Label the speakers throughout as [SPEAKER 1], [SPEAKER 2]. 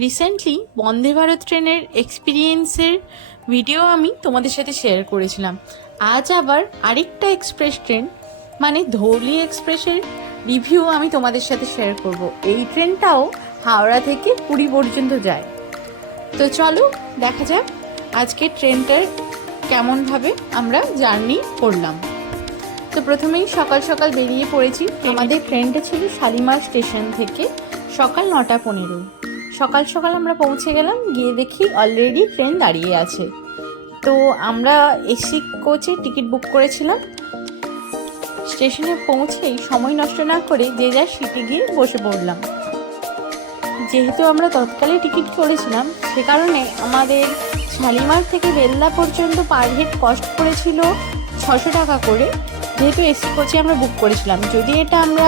[SPEAKER 1] Recently Vande Bharat ট্রেনের এক্সপিরিয়েন্সের video আমি তোমাদের সাথে শেয়ার করেছিলাম। আজ আবার আরেকটা এক্সপ্রেস ট্রেন মানে ধৌলি এক্সপ্রেসের রিভিউ আমি তোমাদের সাথে শেয়ার করব। এই ট্রেনটাও হাওড়া থেকে পুরী পর্যন্ত যায়। তো চলো দেখা যাক আজকে ট্রেনটার কেমনভাবে আমরা জার্নি করলাম। তো প্রথমেই সকাল সকাল বেরিয়ে পড়েছি। আমাদের ট্রেনটা ছিল শালিমার স্টেশন থেকে সকাল নটা পনেরো। সকাল সকাল আমরা পৌঁছে গেলাম, গিয়ে দেখি অলরেডি ট্রেন দাঁড়িয়ে আছে। তো আমরা এসি কোচে টিকিট বুক করেছিলাম। স্টেশনে পৌঁছেই সময় নষ্ট না করে যে যার সিটে গিয়ে বসে পড়লাম। যেহেতু আমরা তৎকালে টিকিট করেছিলাম, সে কারণে আমাদের শালিমার থেকে বেল্লা পর্যন্ত পার হেড কস্ট করেছিল ছশো টাকা করে। যেহেতু এসি কোচে আমরা বুক করেছিলাম, যদি এটা আমরা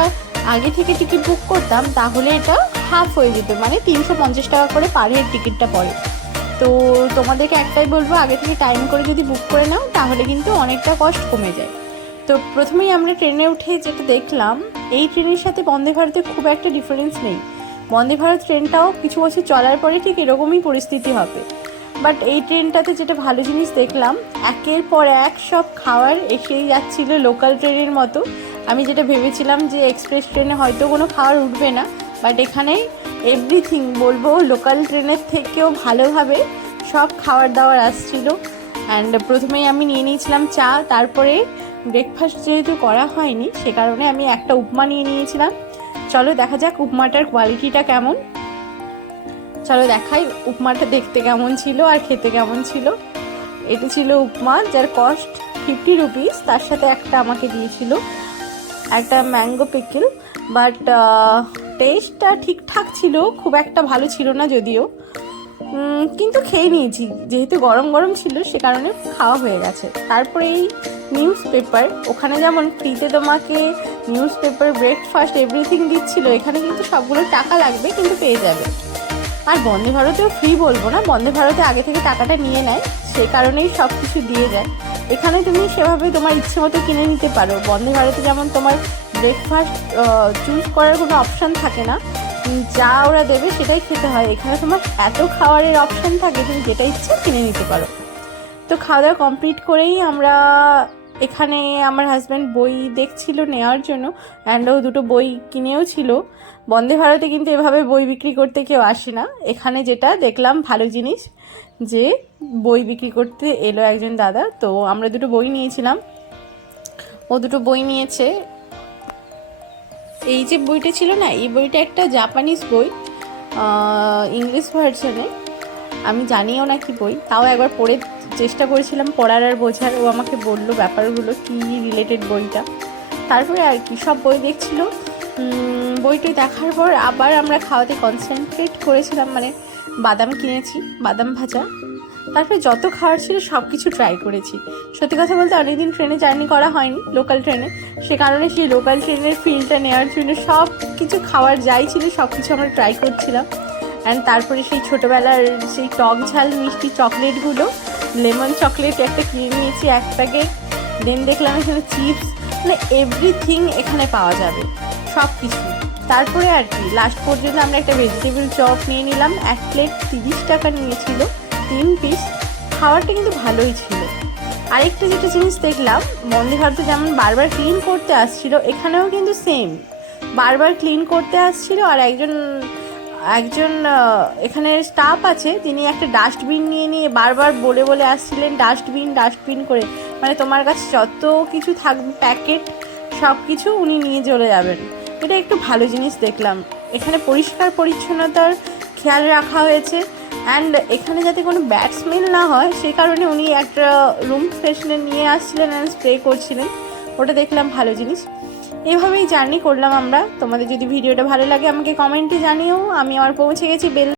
[SPEAKER 1] আগে থেকে টিকিট বুক করতাম, তাহলে এটা হাফ হয়ে যেত মানে তিনশো পঞ্চাশ টাকা করে পার হেড টিকিটটা পড়ে। তো তোমাদেরকে একটাই বলব, আগে থেকে টাইম করে যদি বুক করে নাও, তাহলে কিন্তু অনেকটা কষ্ট কমে যায়। তো প্রথমেই আমরা ট্রেনে উঠে যেটা দেখলাম, এই ট্রেনের সাথে বন্দে ভারতের খুব একটা ডিফারেন্স নেই। বন্দে ভারত ট্রেনটাও কিছু বছর চলার পরে ঠিক এরকমই পরিস্থিতি হবে। বাট এই ট্রেনটাতে যেটা ভালো জিনিস দেখলাম, একের পর এক সব খাওয়ার এসেই যাচ্ছিল লোকাল ট্রেনের মতো। আমি যেটা ভেবেছিলাম যে এক্সপ্রেস ট্রেনে হয়তো কোনো খাওয়ার উঠবে না বাট এখানে এভরিথিং বলব লোকাল ট্রেনের থেকেও ভালোভাবে সব খাবার দাবার আসছিল। অ্যান্ড প্রথমেই আমি নিয়ে নিয়েছিলাম চা, তারপরে ব্রেকফাস্ট যেহেতু করা হয়নি, সে কারণে আমি একটা উপমা নিয়ে নিয়েছিলাম। চলো দেখা যাক উপমাটার কোয়ালিটিটা কেমন। চলো দেখাই উপমাটা দেখতে কেমন ছিল আর খেতে কেমন ছিল। এটা ছিল উপমা যার কস্ট ফিফটি রুপিস তার সাথে একটা আমাকে দিয়েছিল। একটা ম্যাঙ্গো পিকেল বাট টেস্টটা ঠিকঠাক ছিল, খুব একটা ভালো ছিল না যদিও। কিন্তু খেয়ে নিয়েছি। যেহেতু গরম গরম ছিল, সে কারণে খাওয়া হয়ে গেছে। তারপরে এই নিউজ পেপার ওখানে যেমন ফ্রিতে তোমাকে নিউজ পেপার ব্রেকফাস্ট এভরিথিং দিচ্ছিল, এখানে কিন্তু সবগুলো টাকা লাগবে, কিন্তু পেয়ে যাবে। আর বন্দে ভারতেও ফ্রি বলব না, বন্দে ভারতে আগে থেকে টাকাটা নিয়ে নেয়, সে কারণেই সব কিছু দিয়ে যায়। এখানে তুমি সেভাবে তোমার ইচ্ছে মতো কিনে নিতে পারো। বন্দে ভারতে যেমন তোমার ব্রেকফাস্ট চুজ করার কোনো অপশান থাকে না। যা ওরা দেবে সেটাই খেতে হয়। এখানে তোমার এত খাবারের অপশান থাকে, তুমি যেটা ইচ্ছে কিনে নিতে পারো। তো খাওয়া দাওয়া কমপ্লিট করেই আমরা এখানে আমার হাজব্যান্ড বই দেখছিল নেওয়ার জন্য অ্যান্ড ও দুটো বই কিনেও ছিল। বন্দে ভারতে কিন্তু এভাবে বই বিক্রি করতে কেউ আসে না। এখানে যেটা দেখলাম ভালো জিনিস, যে বই বিক্রি করতে এলো একজন দাদা। তো আমরা দুটো বই নিয়েছিলাম। ও দুটো বই নিয়েছে। এই যে বইটা ছিল না, এই বইটা একটা জাপানিজ বই ইংলিশ ভার্সনে আমি জানিও না কি বই, তাও একবার পড়ে চেষ্টা করেছিলাম পড়ার আর বোঝার। ও আমাকে বলল ব্যাপারগুলো কি রিলেটেড বইটা। তারপরে আর কি, সব বই দেখছিল। বইটি দেখার পর আবার আমরা খাওয়াতে কনসেন্ট্রেট করেছিলাম মানে বাদাম কিনেছি, বাদাম ভাজা। তারপরে যত খাওয়ার ছিল সব কিছু ট্রাই করেছি। সত্যি কথা বলতে অনেকদিন ট্রেনে জার্নি করা হয়নি লোকাল ট্রেনে সে কারণে সেই লোকাল ট্রেনের ফিলটা নেওয়ার জন্য সব কিছু খাওয়ার যাই ছিল সব কিছু আমরা ট্রাই করছিলাম। অ্যান্ড তারপরে সেই ছোটোবেলার সেই টক ঝাল, মিষ্টি চকলেটগুলো লেমন চকলেট একটা কিনে নিয়েছি এক প্যাকেট দেন দেখলাম এখানে চিপস মানে এভরিথিং এখানে পাওয়া যাবে সব কিছু তারপরে আর কি লাস্ট পর্যন্ত আমরা একটা ভেজিটেবল চপ নিয়ে নিলাম, এক প্লেট তিরিশ টাকা নিয়েছিল। তিন পিস খাবারটা কিন্তু ভালোই ছিল। আরেকটা যেটা জিনিস দেখলাম বন্দে ভারতে যেমন বারবার ক্লিন করতে আসছিল, এখানেও কিন্তু সেম বারবার ক্লিন করতে আসছিল আর একজন একজন এখানে স্টাফ আছে, তিনি একটা ডাস্টবিন নিয়ে নিয়ে বারবার বলে বলে আসছিলেন ডাস্টবিন ডাস্টবিন করে। মানে তোমার কাছে যত কিছু থাকবে প্যাকেট সব কিছু উনি নিয়ে চলে যাবেন। এটা একটু ভালো জিনিস দেখলাম। এখানে পরিষ্কার পরিচ্ছন্নতার খেয়াল রাখা হয়েছে। অ্যান্ড এখানে যাতে কোনো ব্যাড স্মেল না হয় সেই কারণে উনি একটা রুম ফ্রেশনার নিয়ে আসছিলেন অ্যান্ড স্প্রে করছিলেন। ওটা দেখলাম ভালো জিনিস। এভাবেই জার্নি করলাম আমরা। তোমাদের যদি ভিডিওটা ভালো লাগে, আমাকে কমেন্টে জানিও। আমি আমার পৌঁছে গেছি বেল